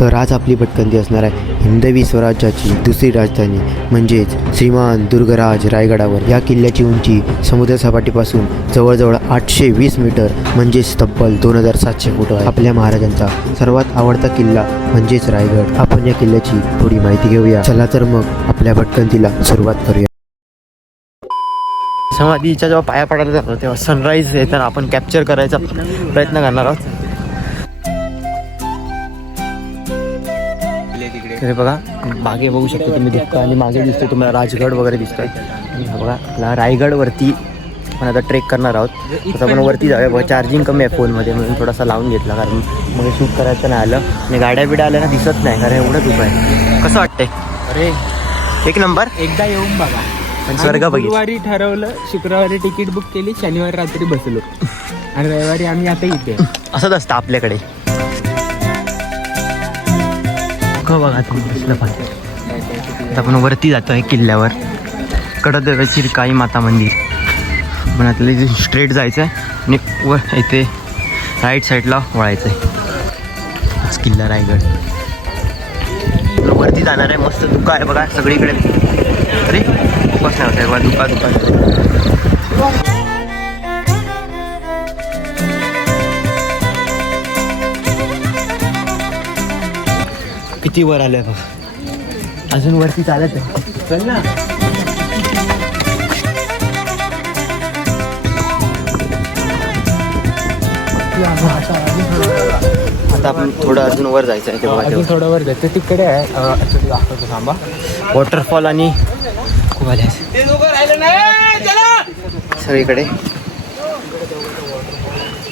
तर आज आपली भटकंती असणार आहे हिंदवी स्वराज्याची दुसरी राजधानी म्हणजेच श्रीमान दुर्गराज रायगडावर. या किल्ल्याची उंची समुद्रसपाटीपासून जवळजवळ आठशे वीस मीटर म्हणजेच तब्बल दोन हजार सातशे फूट आहे. आपल्या महाराजांचा सर्वात आवडता किल्ला म्हणजेच रायगड. आपण या किल्ल्याची थोडी माहिती घेऊया. चला तर मग आपल्या भटकंतीला सुरुवात करूया. समाधीच्या जेव्हा पाया पडायला जातो तेव्हा सनराईज येताना आपण कॅप्चर करायचा प्रयत्न करणार आहोत. हे बघा मागे बघू शकता तुम्ही दिसतो आणि मागे दिसतोय तुम्हाला राजगड वगैरे दिसतोय. आणि हा बघा आपला रायगडवरती आपण आता ट्रेक करणार आहोत. आता आपण वरती जाऊया. बघा चार्जिंग कमी आहे फोनमध्ये म्हणून थोडासा लावून घेतला कारण मग शूट करायचं नाही आलं. आणि गाड्या बिड्या आल्या ना दिसत नाही कारण एवढं धूप आहे. कसं वाटतंय? अरे एक नंबर एकदा येऊन बघा. पण स्वर्ग गुरुवारी ठरवलं शुक्रवारी तिकीट बुक केली शनिवारी रात्री बसलो. आणि रविवारी आम्ही आता इथे. असंच असतं आपल्याकडे. का बघा तुम्ही दिसलं पाहिजे आता आपण वरती जातो आहे किल्ल्यावर. कडदेवाची काई माता मंदिर. पण आपल्याला स्ट्रेट जायचं आहे आणि वर इथे राईट साईडला वळायचं आहे किल्ला रायगड. वरती जाणार आहे मस्त दुका आहे बघा सगळीकडे. अरे बस नाही होत बघा दुका दुका किती वर आलंय बघ. अजून वरती चालत आहे. चल ना. आता आपण थोडं अजून वर जायचं आहे ते बघा अजून तेव्हा. थोडं वर जायचं. तिकडे आहे. ते दाखवतो थांबा. वॉटरफॉल आणि खूप आले. सगळीकडे.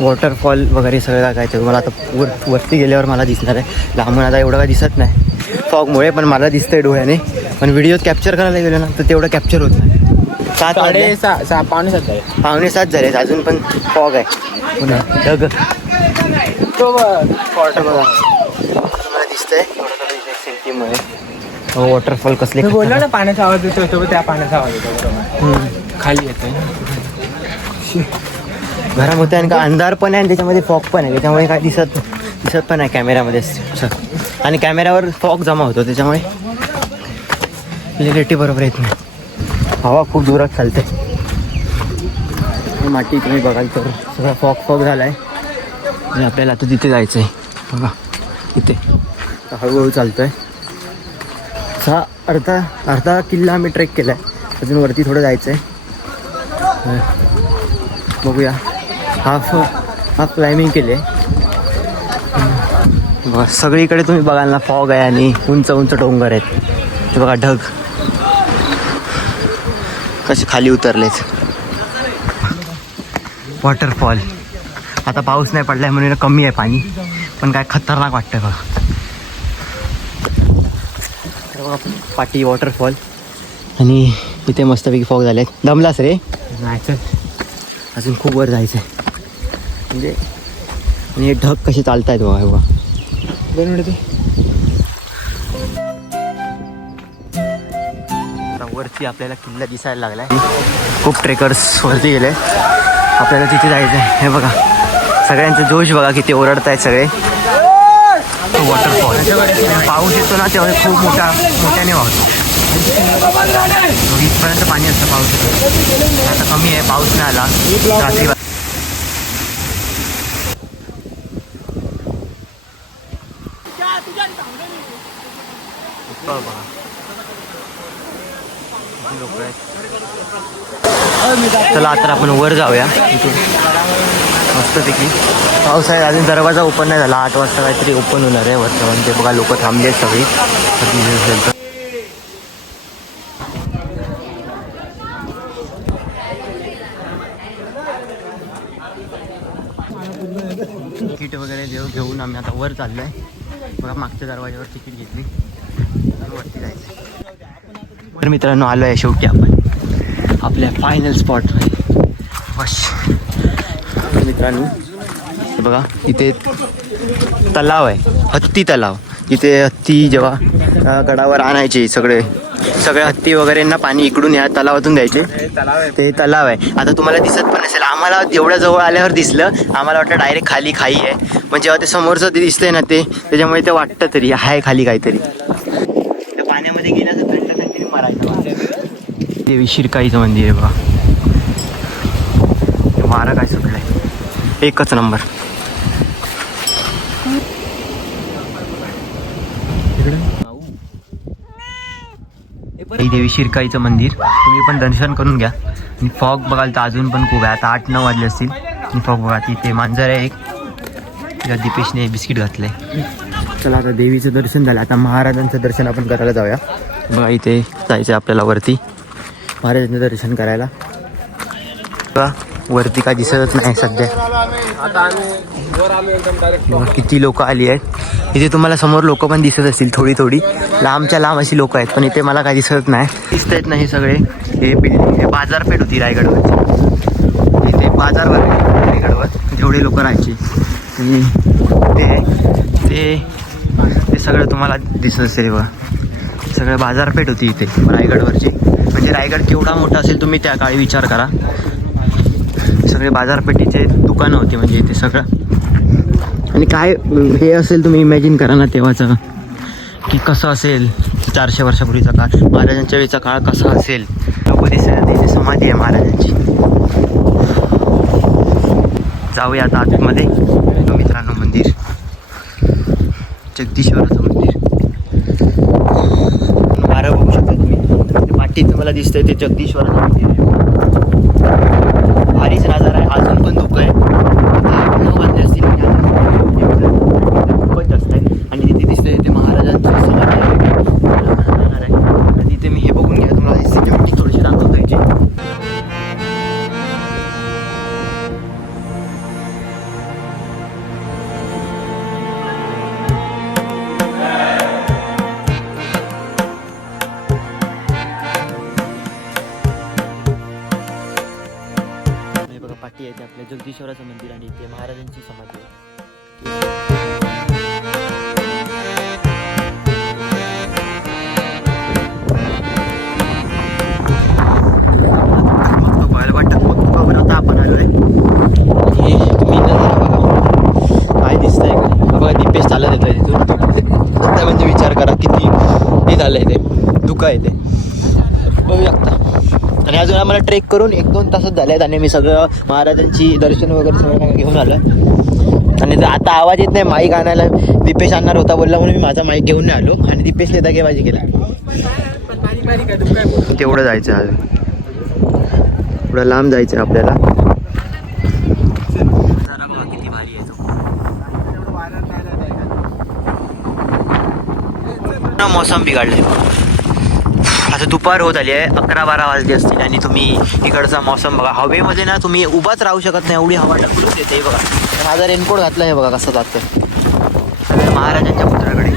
वॉटरफॉल वगैरे सगळं काय ते मला आता वर वरती गेल्यावर मला दिसणार आहे. लांबून आता एवढं काय दिसत नाही. फॉगमुळे पण मला दिसतंय डोळ्याने. पण व्हिडिओ कॅप्चर करायला गेलो ना तर तेवढं कॅप्चर होत नाही. सात वाजले. सहा सहा पावणे सात आहे पावणे सात झाले. अजून पण फॉग आहे. पुन्हा ढग. तो वॉटर मला दिसतंय वॉटरफॉल कसले मी बोललो ना पाण्याचा आवाज येतो तो त्या पाण्याचा आवाज येतो बरोबर. खाली येतोय घरामध्ये आणि का अंधार पण आहे आणि त्याच्यामध्ये फॉग पण आहे. त्याच्यामुळे काय दिसत दिसत पण आहे कॅमेऱ्यामध्ये असं. आणि कॅमेऱ्यावर फॉग जमा होतो त्याच्यामुळे क्लिअरिटी बरोबर येत नाही. हवा खूप जोरात चालते. माती तुम्ही बघाल तर सगळा फॉग फॉग झाला आहे आणि आपल्याला आता तिथे जायचं आहे बघा इथे. हळूहळू चालतो आहे सहा अर्धा अर्धा किल्ला आम्ही ट्रेक केला आहे अजून वरती थोडं जायचं आहे बघूया. हाफ हाफ क्लाइम्बिंग केले बघा सगळीकडे तुम्ही बघाल ना फॉग आहे आणि उंच उंच डोंगर आहेत. ते बघा ढग. कसे खाली उतरलेत. वॉटरफॉल आता पाऊस नाही पडलाय म्हणून कमी आहे पाणी. पण काय खतरनाक वाटतंय बघा. पाटी वॉटरफॉल आणि इथे मस्तपैकी फॉग झाले दमलास रे? नाही अजून खूप वर जायचं आहे म्हणजे आणि हे ढग कसे चालत आहेत बघा हे बघा. दोन मिनिट आता वरती आपल्याला किल्ला दिसायला लागलाय. खूप ट्रेकर्स वरती गेले. आपल्याला तिथे जायचं आहे हे बघा. सगळ्यांचं जोश बघा किती ओरडत आहेत सगळे. वॉटरफॉल पाऊस येतो ना तेव्हा खूप मोठा मोठ्याने वाहतो. इथपर्यंत पाणी असतं पाऊस आता कमी आहे पाऊस नाही आला. रात्री बघा. किती लोक आहेत? चला आता आपण वर जाऊया. इथून मस्तपैकी. पाऊस आहे अजून दरवाजा ओपन नाही झाला. आठ वाजता काहीतरी ओपन होणार आहे वरचं. म्हणजे बघा लोक थांबले आहेत सगळी. तिकीट वगैरे देऊ घेऊन आम्ही आता वर चाललो आहे बघा मागच्या दरवाज्यावर तिकीट घेतली. तर मित्रांनो आलो आहे शेवटी आपण. आपल्या फायनल स्पॉट बस. मित्रांनो बघा इथे तलाव आहे. हत्ती तलाव. इथे हत्ती जेव्हा गडावर आणायचे सगळे सगळे हत्ती वगैरेंना पाणी इकडून या तलावातून द्यायचे. तलाव आहे ते तलाव आहे. आता तुम्हाला दिसत पण नसेल आम्हाला एवढ्या जवळ आल्यावर दिसलं. आम्हाला वाटलं डायरेक्ट खाली खाई आहे. पण जेव्हा ते समोरचं ते दिसतंय ना ते त्याच्यामुळे ते वाटतं तरी आहे खाली काहीतरी. त्या पाण्यामध्ये गेल्याचं थंड मारायचं देवी शिरकाईचं मंदिर आहे बघा. मारा काय सुटलंय? एकच नंबर. देवी शिरकाईचं मंदिर. तुम्ही पण दर्शन करून घ्या. आणि फॉग बघाल तर अजून पण खूप आहे. आता आठ नऊ वाजले असतील. आणि फॉग बघा तिथे मांजर आहे एक. तिला दीपेशने बिस्किट घातलंय. चला आता देवीचं दर्शन झालं. आता महाराजांचं दर्शन आपण करायला जाऊया. बघा इथे जायचं आपल्याला वरती. महाराजांचं दर्शन करायला. बघा वरती काय दिसतच नाही सध्या. आता किती लोक आली आहेत. इथे तुम्हाला समोर लोक पण दिसत असतील थोडी थोडी. लांबच्या लांब अशी लोक आहेत पण इथे मला काही दिसत नाही. दिसत आहेत नाही हे सगळे. हे बिल्डिंग हे बाजारपेठ होती रायगडवर. इथे बाजार भरले रायगडवर. जेवढे लोक राहायचे. ते ते ते सगळं तुम्हाला दिसत असेल बघा. सगळं बाजारपेठ होती इथे रायगडवरची. म्हणजे रायगड केवढा मोठा असेल तुम्ही त्या काळी विचार करा. सगळे बाजारपेठीचे दुकानं होती म्हणजे इथे सगळं. आणि काय हे असेल तुम्ही इमॅजिन करा ना तेव्हाचं की कसं असेल चारशे वर्षापूर्वीचा काळ महाराजांच्या वेळेचा काळ कसा असेल. लोक दिसत तिथे समाधी आहे महाराजांची. जाऊया आता आतमध्ये. मित्रांनो मंदिर. जगदीश्वराचं मंदिर वारं बघू शकता तुम्ही पाठीत तुम्हाला दिसतंय ते जगदीश्वराचं मंदिर आहे आपल्या जगदीश्वराचं मंदिर आणि ते महाराजांची समाधी आहे. वाटतं. पण आता आपण आलो आहे तुम्ही नजारा बघा. काय दिसतंय का? बघा दीपेश चालत येतोय तिथून. म्हणजे विचार करा किती हे झालंय ते. धुका आहे ते. शकता आणि अजून आम्हाला ट्रेक करून एक दोन तासच झाले आहेत आणि मी सगळं महाराजांची दर्शन वगैरे सगळं घेऊन आलं आणि जर आता आवाज येत नाही माईक आणायला दीपेश आणणार होता बोलला म्हणून मी माझा माईक घेऊन नाही आलो आणि दीपेशने दगेबाजी केला. तेवढं जायचं आहे अजून थोडं लांब जायचं आपल्याला. किती भारी बिघडले आता दुपार होत आली आहे अकरा बारा वाजले असतील आणि तुम्ही इकडचा मौसम बघा. हवेमध्ये ना तुम्ही उभाच राहू शकत नाही एवढी हवा ढकलून येते बघा. माझा रेनकोट घातला आहे बघा कसं जातं सगळ्या महाराजांच्या पुत्राकडे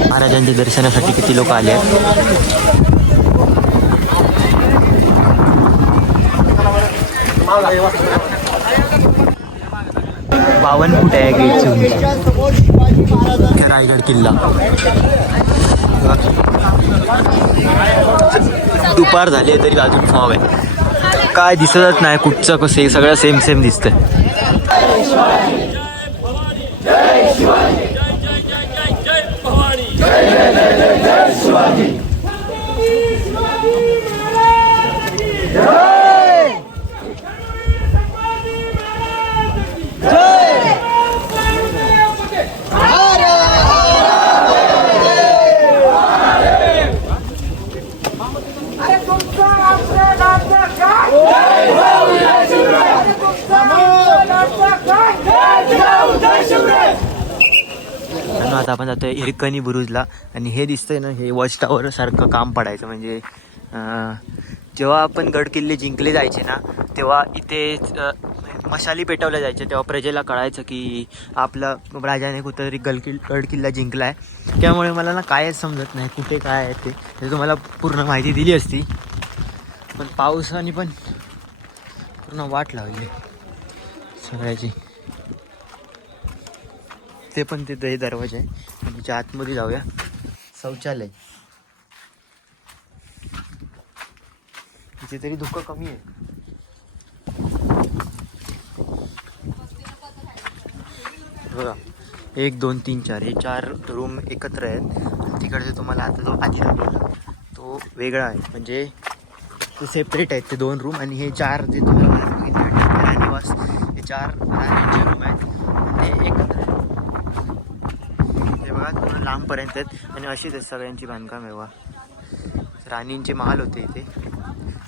महाराजांच्या दर्शनासाठी किती लोक आले आहेत? बावन्न फूट आहे गेटची उंची. रायगड किल्ला. दुपार झाली आहे तरी अजून फॉग आहे. काय दिसतच नाही कुठचं कसं सगळं सेम सेम दिसतंय. आणि आता आपण जातोय हिरकणी बुरुजला. आणि हे दिसतंय ना हे वॉच टावर सारखं काम पडायचं. म्हणजे जेव्हा आपण गड किल्ले जिंकले जायचे ना तेव्हा इथे मशाली पेटवल्या जायच्या. तेव्हा प्रजेला कळायचं की आपला राजाने कुठंतरी गल किल गड किल्ला जिंकला आहे त्यामुळे मला ना कायच समजत नाही कुठे काय आहे ते. ते तुम्हाला पूर्ण माहिती दिली असती. पण पावसाने पण पूर्ण वाट लावली सगळ्याची. ते पण ते दही दरवाजा आहे. आणि आतमध्ये जाऊया. शौचालय. इथे तरी धुकं कमी आहे. बघा. एक दोन तीन चार. हे चार रूम एकत्र आहेत. तिकडचे तुम्हाला आता जो आधी दाखवला तो वेगळा आहे. म्हणजे ते सेपरेट आहेत ते दोन रूम. आणि हे चार जे तुम्हाला निवास हे चार राण्यांचे रूम आहेत आणि ते एकत्र आहेत हे बघा लांबपर्यंत आहेत. आणि अशीच आहेत सगळ्यांची बांधकाम आहे राणींचे महाल होते इथे.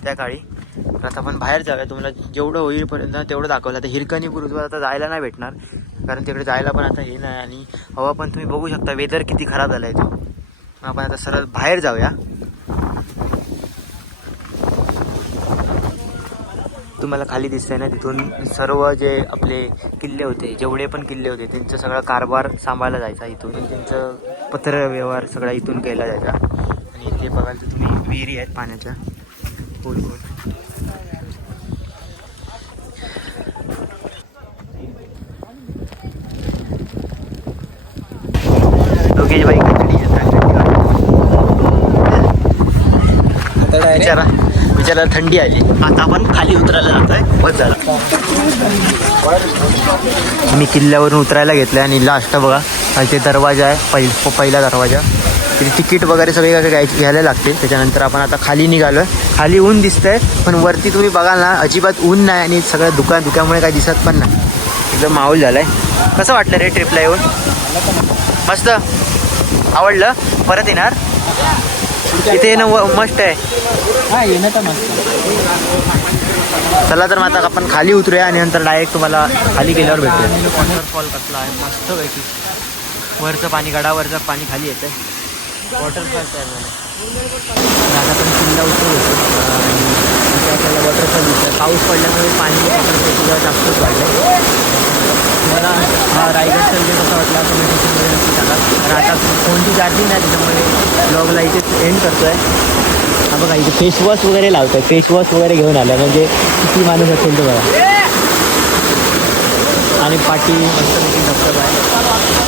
त्या काळी तर आता आपण बाहेर जाऊया. तुम्हाला जेवढं होईपर्यंत तेवढं दाखवलं. आता हिरकणी गुरुद्वारा आता जायला नाही भेटणार. कारण तिकडे जायला पण आता हे नाही आणि हवा पण तुम्ही बघू शकता. वेदर किती खराब झाला आहे तो. मग आपण आता सरळ बाहेर जाऊया. तुम्हाला खाली दिसतंय ना तिथून सर्व जे आपले किल्ले होते जेवढे पण किल्ले होते त्यांचा सगळा कारभार सांभाळला जायचा इथून. त्यांचं पत्र व्यवहार सगळा इथून केला जायचा. आणि इथे बघाल तर तुम्ही विहिरी आहेत पाण्याच्या. खोल खोल दोघेच बाई थंडी आली आता आपण खाली उतरायला जातोय. बस मी किल्ल्यावरून उतरायला घेतलं आणि लास्ट बघा खालचे ते दरवाजा आहे पहि पहिला दरवाजा. तिथे तिकीट वगैरे सगळे काय घ्यायला लागते त्याच्यानंतर आपण आता खाली निघालोय. खाली ऊन दिसतंय पण वरती तुम्ही बघाल ना अजिबात ऊन नाही आणि सगळं दुकान दुकामुळे काही दिसत पण नाही. एकदम माहोल झालाय. कसं वाटलं रे ट्रिपला येऊन? मस्त. आवडलं? परत येणार? इथे येणं व- मस्त आहे. चला तर मग आता आपण खाली उतरूया आणि नंतर डायरेक्ट तुम्हाला खाली गेल्यावर भेटूया. वॉटरफॉल कसला आहे मस्त पैकी. वरचं पाणी गडावरचं पाणी खाली येतं वॉटरफॉल तयार झालं आता पण किल्ला उतरू. होतो आणि तिथे आपल्याला वॉटरफॉल दिसतं पाऊस पडल्यामुळे पाणी जरा जास्तच वाढलं तुम्हाला हा रायगड सर्वे कसा वाटला? सेक्शनमध्ये नक्की सांगा तर आता फोनची चार्जिंग नाही त्याच्यामुळे ब्लॉगला इथेच एंड करतोय. हा बघा इथे फेस वॉश वगैरे लावतोय. फेस वॉश वगैरे घेऊन आलं म्हणजे किती माणूस असेल तो बघा. आणि पाठी मस्त धबधबा आहे